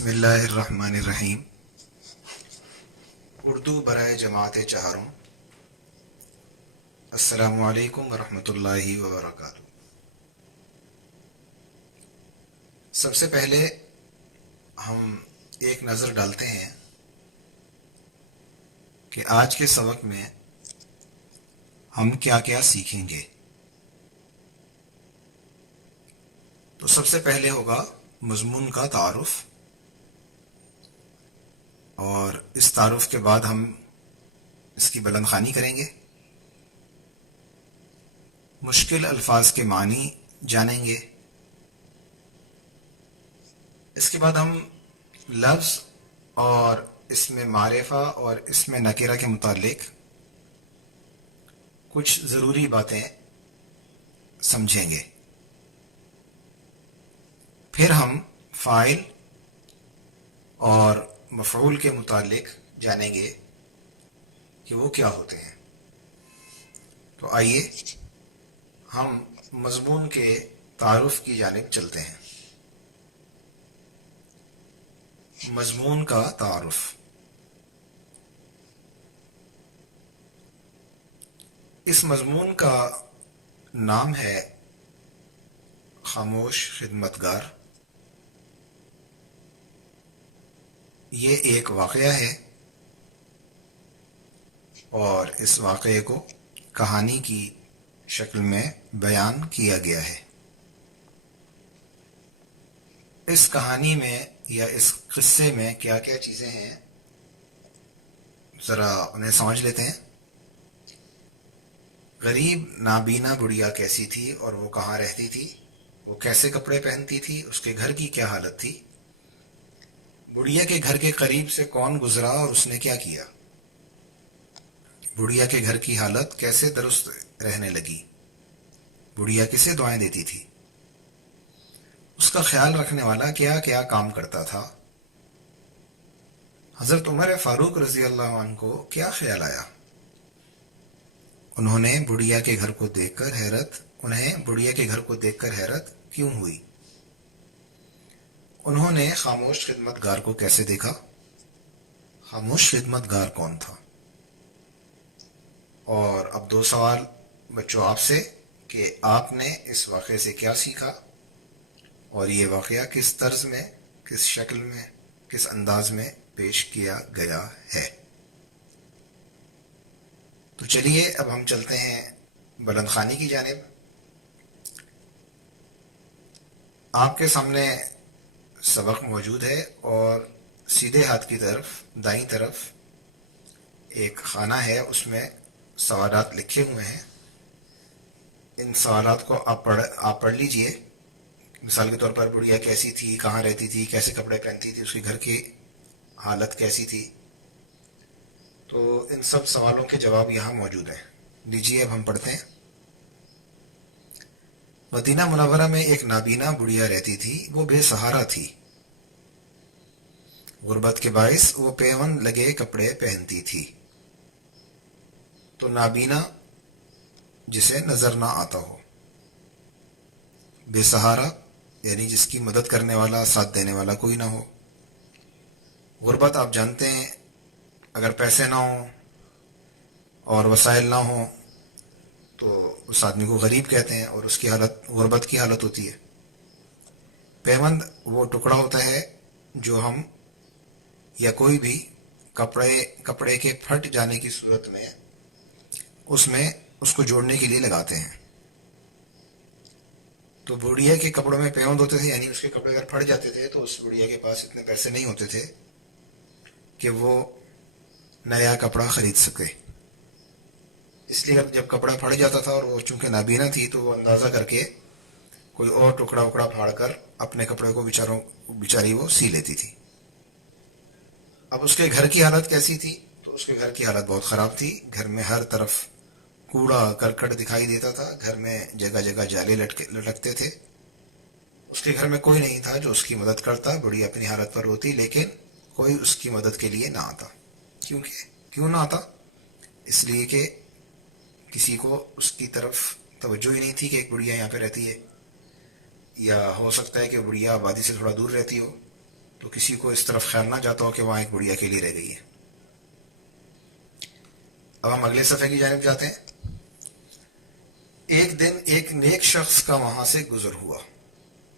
بسم اللہ الرحمن الرحیم۔ اردو برائے جماعت چہارم۔ السلام علیکم ورحمۃ اللہ وبرکاتہ۔ سب سے پہلے ہم ایک نظر ڈالتے ہیں کہ آج کے سبق میں ہم کیا کیا سیکھیں گے۔ تو سب سے پہلے ہوگا مضمون کا تعارف، اور اس تعارف کے بعد ہم اس کی بلند خوانی کریں گے، مشکل الفاظ کے معنی جانیں گے۔ اس کے بعد ہم لفظ اور اس میں معرفہ اور اس میں نکرہ کے متعلق کچھ ضروری باتیں سمجھیں گے۔ پھر ہم فاعل اور مفعول کے متعلق جانیں گے کہ وہ کیا ہوتے ہیں۔ تو آئیے ہم مضمون کے تعارف کی جانب چلتے ہیں۔ مضمون کا تعارف۔ اس مضمون کا نام ہے خاموش خدمتگار۔ یہ ایک واقعہ ہے اور اس واقعے کو کہانی کی شکل میں بیان کیا گیا ہے۔ اس کہانی میں یا اس قصے میں کیا کیا چیزیں ہیں، ذرا انہیں سمجھ لیتے ہیں۔ غریب نابینا بڑھیا کیسی تھی اور وہ کہاں رہتی تھی، وہ کیسے کپڑے پہنتی تھی، اس کے گھر کی کیا حالت تھی، بڑھیا کے گھر کے قریب سے کون گزرا اور اس نے کیا کیا، بڑھیا کے گھر کی حالت کیسے درست رہنے لگی، بڑھیا کسے دعائیں دیتی تھی، اس کا خیال رکھنے والا کیا کیا کام کرتا تھا۔ حضرت عمر فاروق رضی اللہ عنہ کو کیا خیال آیا، انہیں بڑھیا کے گھر کو دیکھ کر حیرت کیوں ہوئی، انہوں نے خاموش خدمتگار کو کیسے دیکھا، خاموش خدمتگار کون تھا۔ اور اب دو سوال بچوں آپ سے کہ آپ نے اس واقعے سے کیا سیکھا، اور یہ واقعہ کس طرز میں، کس شکل میں، کس انداز میں پیش کیا گیا ہے۔ تو چلیے اب ہم چلتے ہیں بلند خوانی کی جانب۔ آپ کے سامنے سبق موجود ہے اور سیدھے ہاتھ کی طرف دائیں طرف ایک خانہ ہے، اس میں سوالات لکھے ہوئے ہیں۔ ان سوالات کو آپ پڑھ لیجئے۔ مثال کے طور پر بڑھیا کیسی تھی، کہاں رہتی تھی، کیسے کپڑے پہنتی تھی، اس کے گھر کی حالت کیسی تھی۔ تو ان سب سوالوں کے جواب یہاں موجود ہیں۔ لیجئے اب ہم پڑھتے ہیں۔ مدینہ منورہ میں ایک نابینا بڑھیا رہتی تھی، وہ بے سہارا تھی۔ غربت کے باعث وہ پیوند لگے کپڑے پہنتی تھی۔ تو نابینا جسے نظر نہ آتا ہو، بے سہارا یعنی جس کی مدد کرنے والا، ساتھ دینے والا کوئی نہ ہو۔ غربت آپ جانتے ہیں، اگر پیسے نہ ہوں اور وسائل نہ ہوں تو اس آدمی کو غریب کہتے ہیں، اور اس کی حالت غربت کی حالت ہوتی ہے۔ پیوند وہ ٹکڑا ہوتا ہے جو ہم یا کوئی بھی کپڑے کے پھٹ جانے کی صورت میں اس کو جوڑنے کے لیے لگاتے ہیں۔ تو بڑھیا کے کپڑوں میں پیوند ہوتے تھے، یعنی اس کے کپڑے اگر پھٹ جاتے تھے تو اس بڑھیا کے پاس اتنے پیسے نہیں ہوتے تھے کہ وہ نیا کپڑا خرید سکے۔ اس لیے جب کپڑا پھٹ جاتا تھا اور وہ چونکہ نابینا تھی تو وہ اندازہ کر کے کوئی اور ٹکڑا پھاڑ کر اپنے کپڑے کو بیچاری وہ سی لیتی تھی۔ اب اس کے گھر کی حالت کیسی تھی، تو اس کے گھر کی حالت بہت خراب تھی۔ گھر میں ہر طرف کوڑا کرکٹ دکھائی دیتا تھا، گھر میں جگہ جگہ جالے لٹکتے تھے۔ اس کے گھر میں کوئی نہیں تھا جو اس کی مدد کرتا۔ بڑی اپنی حالت پر روتی، لیکن کوئی اس کی مدد کے لیے نہ آتا۔ کیوں نہ آتا؟ اس لیے کہ کسی کو اس کی طرف توجہ ہی نہیں تھی کہ ایک بڑھیا یہاں پہ رہتی ہے، یا ہو سکتا ہے کہ بڑھیا آبادی سے تھوڑا دور رہتی ہو، تو کسی کو اس طرف خیال نہ جاتا ہو کہ وہاں ایک بڑھیا اکیلی رہ گئی ہے. اب ہم اگلے صفحے کی جانب جاتے ہیں. ایک دن ایک نیک شخص کا وہاں سے گزر ہوا.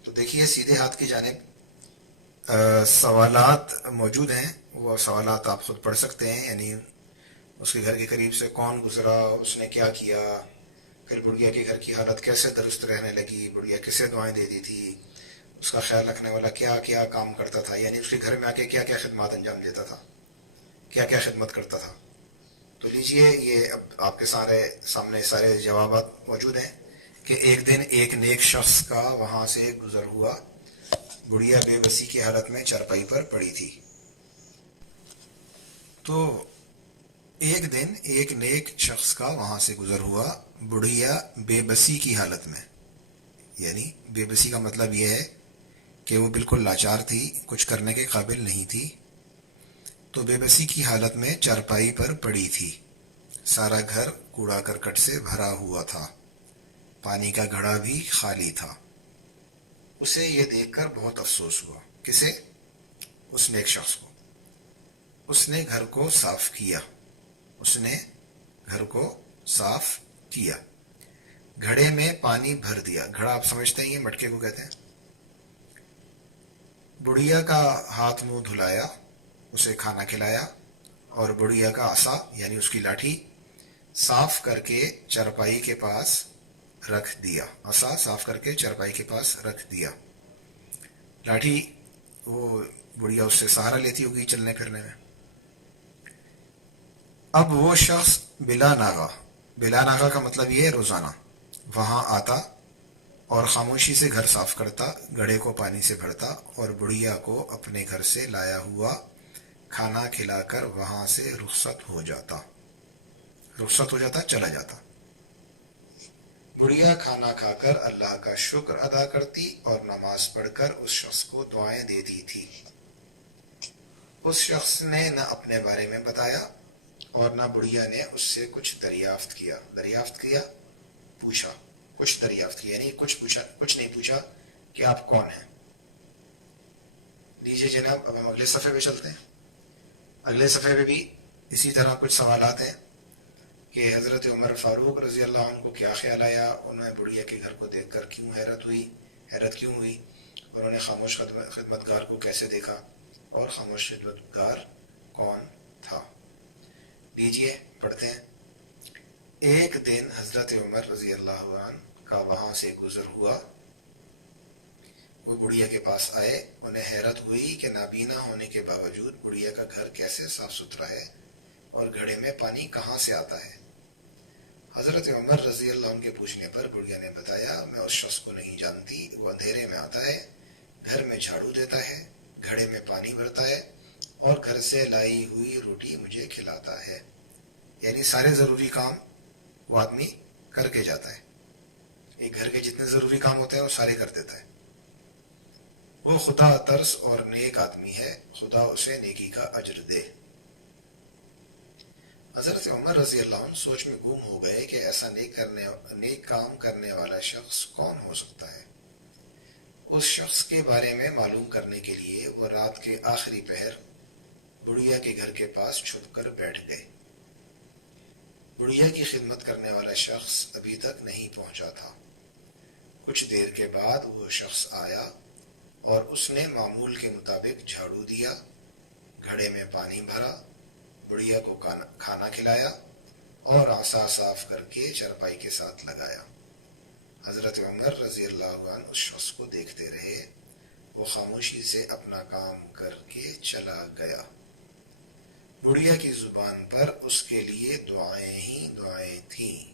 تو دیکھیے سیدھے ہاتھ کی جانب سوالات موجود ہیں. وہ سوالات آپ خود پڑھ سکتے ہیں. یعنی اس کے گھر کے قریب سے کون گزرا, اس نے کیا کیا, پھر بڑھیا کے گھر کی حالت کیسے درست رہنے لگی, بڑھیا کسے دعائیں دیتی تھی, اس کا خیال رکھنے والا کیا کیا کام کرتا تھا, یعنی اس کے گھر میں آ کے کیا کیا خدمات انجام دیتا تھا, کیا کیا خدمت کرتا تھا. تو لیجئے یہ اب آپ کے سامنے سارے جوابات موجود ہیں کہ ایک دن ایک نیک شخص کا وہاں سے گزر ہوا. بڑھیا بے بسی کی حالت میں چارپائی پر پڑی تھی. تو ایک دن ایک نیک شخص کا وہاں سے گزر ہوا, بڑھیا بے بسی کی حالت میں. یعنی بے بسی کا مطلب یہ ہے کہ وہ بالکل لاچار تھی, کچھ کرنے کے قابل نہیں تھی. تو بے بسی کی حالت میں چارپائی پر پڑی تھی. سارا گھر کوڑا کرکٹ سے بھرا ہوا تھا, پانی کا گھڑا بھی خالی تھا. اسے یہ دیکھ کر بہت افسوس ہوا. کسے؟ اس نیک شخص کو. اس نے گھر کو صاف کیا. اس نے گھر کو صاف کیا, گھڑے میں پانی بھر دیا. گھڑا آپ سمجھتے ہیں, یہ مٹکے کو کہتے ہیں. بڑھیا کا ہاتھ منہ دھلایا, اسے کھانا کھلایا, اور بڑھیا کا عصا یعنی اس کی لاٹھی صاف کر کے چارپائی کے پاس رکھ دیا. عصا صاف کر کے چارپائی کے پاس رکھ دیا. لاٹھی وہ بڑھیا اس سے سہارا لیتی ہوگی چلنے پھرنے میں. اب وہ شخص بلا ناغہ, بلا ناغہ کا مطلب یہ ہے روزانہ, وہاں آتا اور خاموشی سے گھر صاف کرتا, گھڑے کو پانی سے بھرتا, اور بڑھیا کو اپنے گھر سے لایا ہوا کھانا کھلا کر وہاں سے رخصت ہو جاتا. چلا جاتا. بڑھیا کھانا کھا کر اللہ کا شکر ادا کرتی اور نماز پڑھ کر اس شخص کو دعائیں دیتی تھی. اس شخص نے نہ اپنے بارے میں بتایا اور نہ بڑھیا نے اس سے کچھ دریافت کیا. دریافت کیا, پوچھا. کچھ دریافت کیا یعنی کچھ نہیں پوچھا کہ آپ کون ہیں. لیجیے جناب, اب ہم اگلے صفحے پہ چلتے ہیں. اگلے صفحے پہ بھی اسی طرح کچھ سوالات ہیں کہ حضرت عمر فاروق رضی اللہ عنہ کو کیا خیال آیا, انہیں بڑھیا کے گھر کو دیکھ کر کیوں حیرت کیوں ہوئی, اور انہیں خاموش خدمتگار کو کیسے دیکھا, اور خاموش خدمتگار کون تھا. لیجیے پڑھتے ہیں. ایک دن حضرت عمر رضی اللہ عنہ کا وہاں سے گزر ہوا. وہ بڑھیا کے پاس آئے. انہیں حیرت ہوئی کہ نابینا ہونے کے باوجود بڑھیا کا گھر کیسے صاف ستھرا ہے اور گھڑے میں پانی کہاں سے آتا ہے. حضرت عمر رضی اللہ عنہ کے پوچھنے پر بڑھیا نے بتایا, میں اس شخص کو نہیں جانتی. وہ اندھیرے میں آتا ہے, گھر میں جھاڑو دیتا ہے, گھڑے میں پانی بھرتا ہے, اور گھر سے لائی ہوئی روٹی مجھے کھلاتا ہے. یعنی سارے ضروری کام وہ آدمی کر کے جاتا ہے. ایک گھر کے جتنے ضروری کام ہوتے ہیں وہ سارے کر دیتا ہے. وہ خدا ترس اور نیک آدمی ہے, خدا اسے نیکی کا اجر دے. حضرت عمر رضی اللہ عنہ سوچ میں گم ہو گئے کہ ایسا نیک کام کرنے والا شخص کون ہو سکتا ہے. اس شخص کے بارے میں معلوم کرنے کے لیے وہ رات کے آخری پہر بڑھیا کے گھر کے پاس چھپ کر بیٹھ گئے. بڑھیا کی خدمت کرنے والا شخص ابھی تک نہیں پہنچا تھا. کچھ دیر کے بعد وہ شخص آیا اور اس نے معمول کے مطابق جھاڑو دیا, گھڑے میں پانی بھرا, بڑھیا کو کھانا کھلایا اور عصا صاف کر کے چارپائی کے ساتھ لگایا. حضرت عمر رضی اللہ عنہ اس شخص کو دیکھتے رہے. وہ خاموشی سے اپنا کام کر کے چلا گیا. بڑھیا کی زبان پر اس کے لیے دعائیں ہی دعائیں تھیں.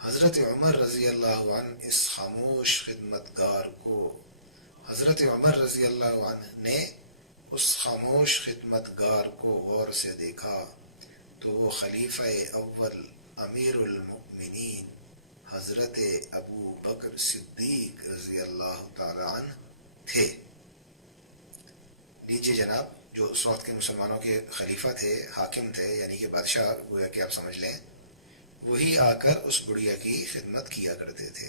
حضرت عمر رضی اللہ عنہ نے اس خاموش خدمتگار کو غور سے دیکھا تو وہ خلیفہ اول امیر المؤمنین حضرت ابو بکر صدیق رضی اللہ تعالی عنہ تھے. لیجیے جناب, جو اس وقت کے مسلمانوں کے خلیفہ تھے, حاکم تھے, یعنی کہ بادشاہ گویا کہ آپ سمجھ لیں, وہی آ کر اس بڑھیا کی خدمت کیا کرتے تھے.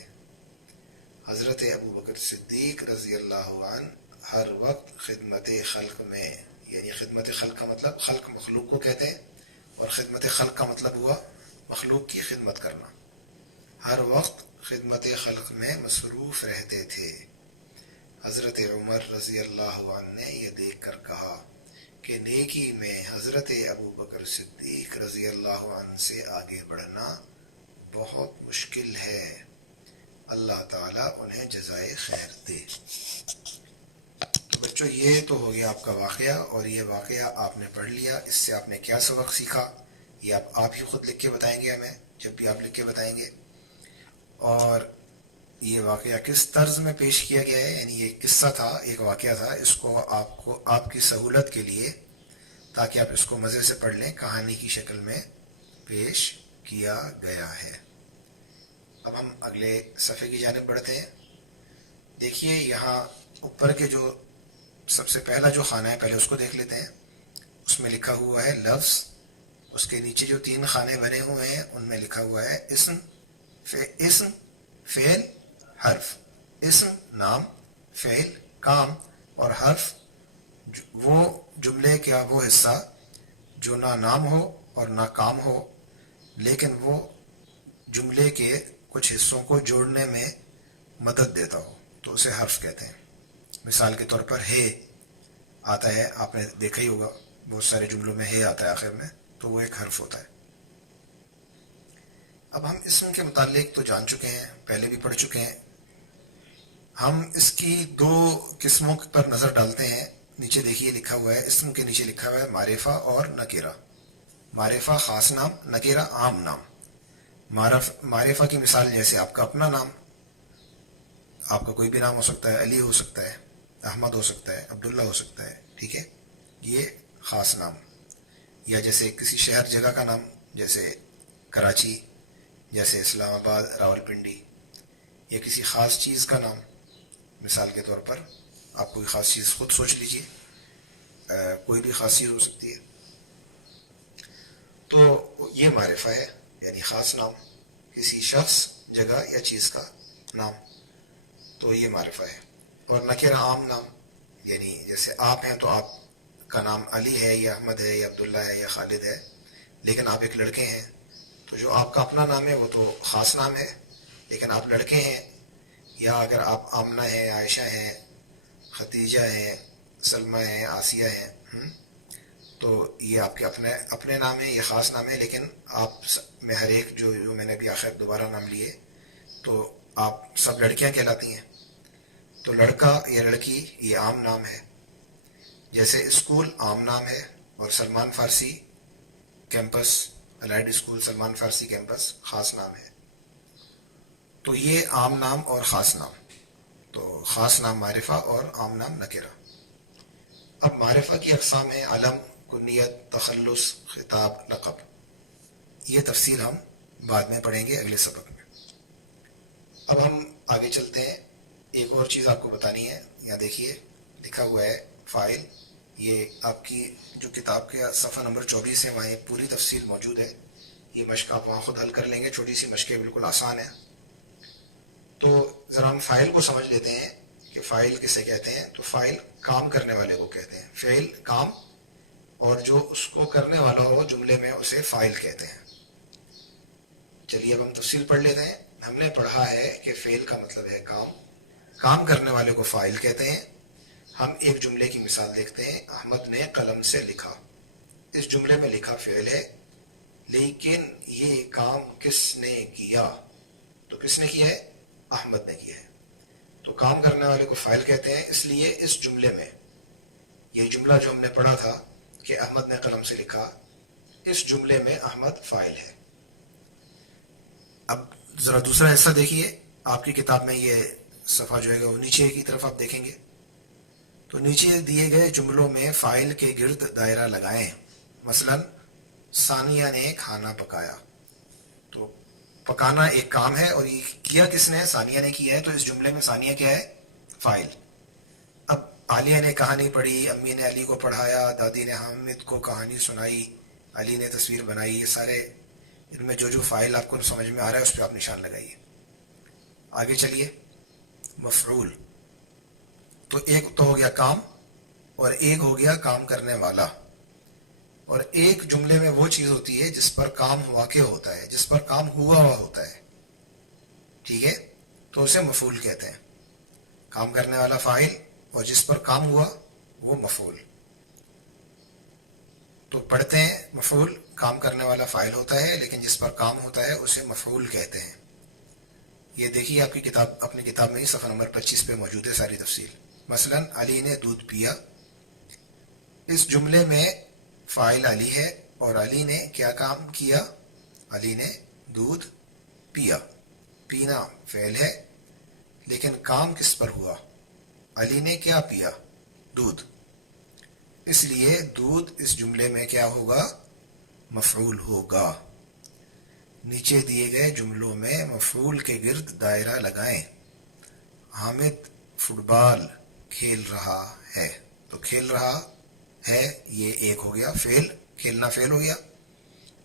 حضرت ابو بکر صدیق رضی اللہ عنہ ہر وقت خدمت خلق میں، یعنی خدمت خلق کا مطلب خلق مخلوق کو کہتے ہیں، اور خدمت خلق کا مطلب ہوا مخلوق کی خدمت کرنا، ہر وقت خدمت خلق میں مصروف رہتے تھے۔ حضرت عمر رضی اللہ عنہ نے یہ دیکھ کر کہا کہ نیکی میں حضرت ابو بکر صدیق رضی اللہ عنہ سے آگے بڑھنا بہت مشکل ہے، اللہ تعالیٰ انہیں جزائے خیر دے۔ تو بچوں یہ تو ہو گیا آپ کا واقعہ، اور یہ واقعہ آپ نے پڑھ لیا، اس سے آپ نے کیا سبق سیکھا یہ آپ ہی خود لکھ کے بتائیں گے ہمیں، جب بھی آپ لکھ کے بتائیں گے۔ اور یہ واقعہ کس طرز میں پیش کیا گیا ہے، یعنی یہ قصہ تھا، ایک واقعہ تھا، اس کو آپ کی سہولت کے لیے، تاکہ آپ اس کو مزے سے پڑھ لیں، کہانی کی شکل میں پیش کیا گیا ہے۔ اب ہم اگلے صفحے کی جانب بڑھتے ہیں۔ دیکھیے یہاں اوپر کے جو سب سے پہلا جو خانہ ہے، پہلے اس کو دیکھ لیتے ہیں۔ اس میں لکھا ہوا ہے لفظ، اس کے نیچے جو 3 خانے بنے ہوئے ہیں ان میں لکھا ہوا ہے اسم، فعل، حرف۔ اسم نام، فعل کام، اور حرف وہ جملے کا وہ حصہ جو نہ نام ہو اور نہ کام ہو، لیکن وہ جملے کے کچھ حصوں کو جوڑنے میں مدد دیتا ہو، تو اسے حرف کہتے ہیں۔ مثال کے طور پر ہے آتا ہے، آپ نے دیکھا ہی ہوگا بہت سارے جملوں میں ہے آتا ہے آخر میں، تو وہ ایک حرف ہوتا ہے۔ اب ہم اسم کے متعلق تو جان چکے ہیں، پہلے بھی پڑھ چکے ہیں۔ ہم اس کی 2 قسموں پر نظر ڈالتے ہیں۔ نیچے دیکھیے لکھا ہوا ہے، اسم کے نیچے لکھا ہوا ہے معرفہ اور نکرہ۔ معرفہ خاص نام، نکرہ عام نام۔ معرفہ کی مثال جیسے آپ کا اپنا نام، آپ کا کوئی بھی نام ہو سکتا ہے، علی ہو سکتا ہے، احمد ہو سکتا ہے، عبداللہ ہو سکتا ہے، ٹھیک ہے، یہ خاص نام۔ یا جیسے کسی شہر جگہ کا نام، جیسے کراچی، جیسے اسلام آباد، راولپنڈی۔ یا کسی خاص چیز کا نام، مثال کے طور پر آپ کوئی خاص چیز خود سوچ لیجئے، کوئی بھی خاص چیز ہو سکتی ہے، تو یہ معرفہ ہے، یعنی خاص نام، کسی شخص، جگہ یا چیز کا نام، تو یہ معرفہ ہے۔ اور نکرہ عام نام، یعنی جیسے آپ ہیں تو آپ کا نام علی ہے یا احمد ہے یا عبداللہ ہے یا خالد ہے، لیکن آپ ایک لڑکے ہیں، تو جو آپ کا اپنا نام ہے وہ تو خاص نام ہے، لیکن آپ لڑکے ہیں، یا اگر آپ آمنہ ہیں، عائشہ ہیں، ختیجہ ہیں، سلمہ ہیں، آسیہ ہیں، تو یہ آپ کے اپنے نام ہیں، یہ خاص نام ہے، لیکن آپ میں ہر ایک جو میں نے ابھی آخر دوبارہ نام لیے تو آپ سب لڑکیاں کہلاتی ہیں، تو لڑکا یا لڑکی یہ عام نام ہے۔ جیسے اسکول عام نام ہے، اور سلمان فارسی کیمپس، الائڈ اسکول سلمان فارسی کیمپس خاص نام ہے۔ تو یہ عام نام اور خاص نام، تو خاص نام معرفہ اور عام نام نکرہ۔ اب معرفہ کی اقسام ہیں علم، کنیت، تخلص، خطاب، لقب۔ یہ تفصیل ہم بعد میں پڑھیں گے اگلے سبق میں۔ اب ہم آگے چلتے ہیں۔ ایک اور چیز آپ کو بتانی ہے، یہاں دیکھیے لکھا ہوا ہے فاعل، یہ آپ کی جو کتاب کے صفحہ نمبر 24 ہے وہاں یہ پوری تفصیل موجود ہے، یہ مشق آپ وہاں خود حل کر لیں گے، چھوٹی سی مشقیں بالکل آسان ہے۔ تو ذرا ہم فاعل کو سمجھ لیتے ہیں کہ فاعل کسے کہتے ہیں۔ تو فاعل کام کرنے والے کو کہتے ہیں، فعل کام، اور جو اس کو کرنے والا ہو جملے میں اسے فاعل کہتے ہیں۔ چلیے اب ہم تفصیل پڑھ لیتے ہیں۔ ہم نے پڑھا ہے کہ فعل کا مطلب ہے کام، کام کرنے والے کو فاعل کہتے ہیں۔ ہم ایک جملے کی مثال دیکھتے ہیں، احمد نے قلم سے لکھا۔ اس جملے میں لکھا فعل ہے، لیکن یہ کام کس نے کیا؟ تو کس نے کیا ہے؟ احمد نے کیا ہے۔ تو کام کرنے والے کو فاعل کہتے ہیں، اس لیے اس جملے میں، یہ جملہ جو ہم نے پڑھا تھا کہ احمد نے قلم سے لکھا، اس جملے میں احمد فاعل ہے۔ اب ذرا دوسرا حصہ دیکھیے، آپ کی کتاب میں یہ صفحہ جو ہے وہ نیچے کی طرف آپ دیکھیں گے، تو نیچے دیے گئے جملوں میں فاعل کے گرد دائرہ لگائیں۔ مثلا ثانیہ نے کھانا پکایا، تو پکانا ایک کام ہے اور یہ کیا کس نے؟ ثانیہ نے کیا ہے، تو اس جملے میں ثانیہ کیا ہے؟ فاعل۔ اب عالیہ نے کہانی پڑھی، امی نے علی کو پڑھایا، دادی نے حامد کو کہانی سنائی، علی نے تصویر بنائی، یہ سارے ان میں جو فاعل آپ کو سمجھ میں آ رہا ہے اس پہ آپ نشان لگائیے۔ آگے چلیے، مفعول۔ تو ایک تو ہو گیا کام اور ایک ہو گیا کام کرنے والا. اور ایک جملے میں وہ چیز ہوتی ہے جس پر کام واقع ہوتا ہے, جس پر کام ہوا ہوتا ہے, ٹھیک ہے, تو اسے مفعول کہتے ہیں. کام کرنے والا فاعل اور جس پر کام ہوا وہ مفعول. تو پڑھتے ہیں مفعول, کام کرنے والا فاعل ہوتا ہے لیکن جس پر کام ہوتا ہے اسے مفعول کہتے ہیں. یہ دیکھیے آپ کی کتاب, اپنی کتاب میں ہی صفحہ نمبر 25 پہ موجود ہے ساری تفصیل. مثلا علی نے دودھ پیا. اس جملے میں فاعل علی ہے اور علی نے کیا کام کیا؟ علی نے دودھ پیا. پینا فعل ہے لیکن کام کس پر ہوا؟ علی نے کیا پیا؟ دودھ. اس لیے دودھ اس جملے میں کیا ہوگا؟ مفعول ہوگا. نیچے دیے گئے جملوں میں مفعول کے گرد دائرہ لگائیں. حامد فٹ بال کھیل رہا ہے. تو کھیل رہا ہے یہ ایک ہو گیا فعل, کھیلنا فعل ہو گیا.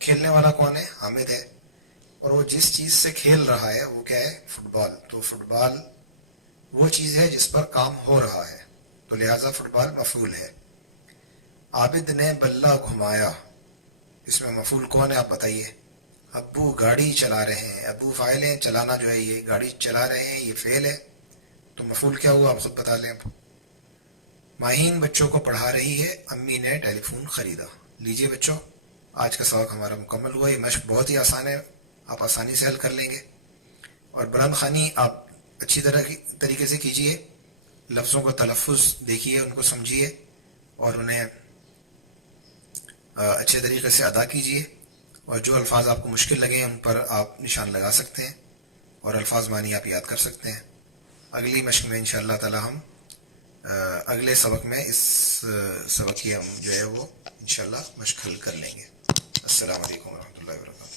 کھیلنے والا کون ہے؟ حامد ہے. اور وہ جس چیز سے کھیل رہا ہے وہ کیا ہے؟ فٹ بال. تو فٹ بال وہ چیز ہے جس پر کام ہو رہا ہے, تو لہٰذا فٹ بال مفعول ہے. عابد نے بلہ گھمایا. اس میں مفعول کون ہے آپ بتائیے؟ ابو گاڑی چلا رہے ہیں. ابو فاعل ہے, چلانا جو ہے یہ گاڑی چلا رہے ہیں یہ فعل ہے, تو مفعول کیا ہوا آپ خود بتا لیں. اب ماہین بچوں کو پڑھا رہی ہے. امی نے ٹیلی فون خریدا. لیجئے بچوں, آج کا سبق ہمارا مکمل ہوا. یہ مشق بہت ہی آسان ہے, آپ آسانی سے حل کر لیں گے. اور بلند خوانی آپ اچھی طریقے سے کیجئے. لفظوں کا تلفظ دیکھیے, ان کو سمجھیے اور انہیں اچھے طریقے سے ادا کیجئے. اور جو الفاظ آپ کو مشکل لگیں ان پر آپ نشان لگا سکتے ہیں اور الفاظ معنی آپ یاد کر سکتے ہیں. اگلی مشق میں انشاءاللہ تعالی ہم اگلے سبق میں اس سبق کی ہم جو ہے وہ انشاءاللہ مشق حل کر لیں گے. السلام علیکم ورحمۃ اللہ وبرکاتہ.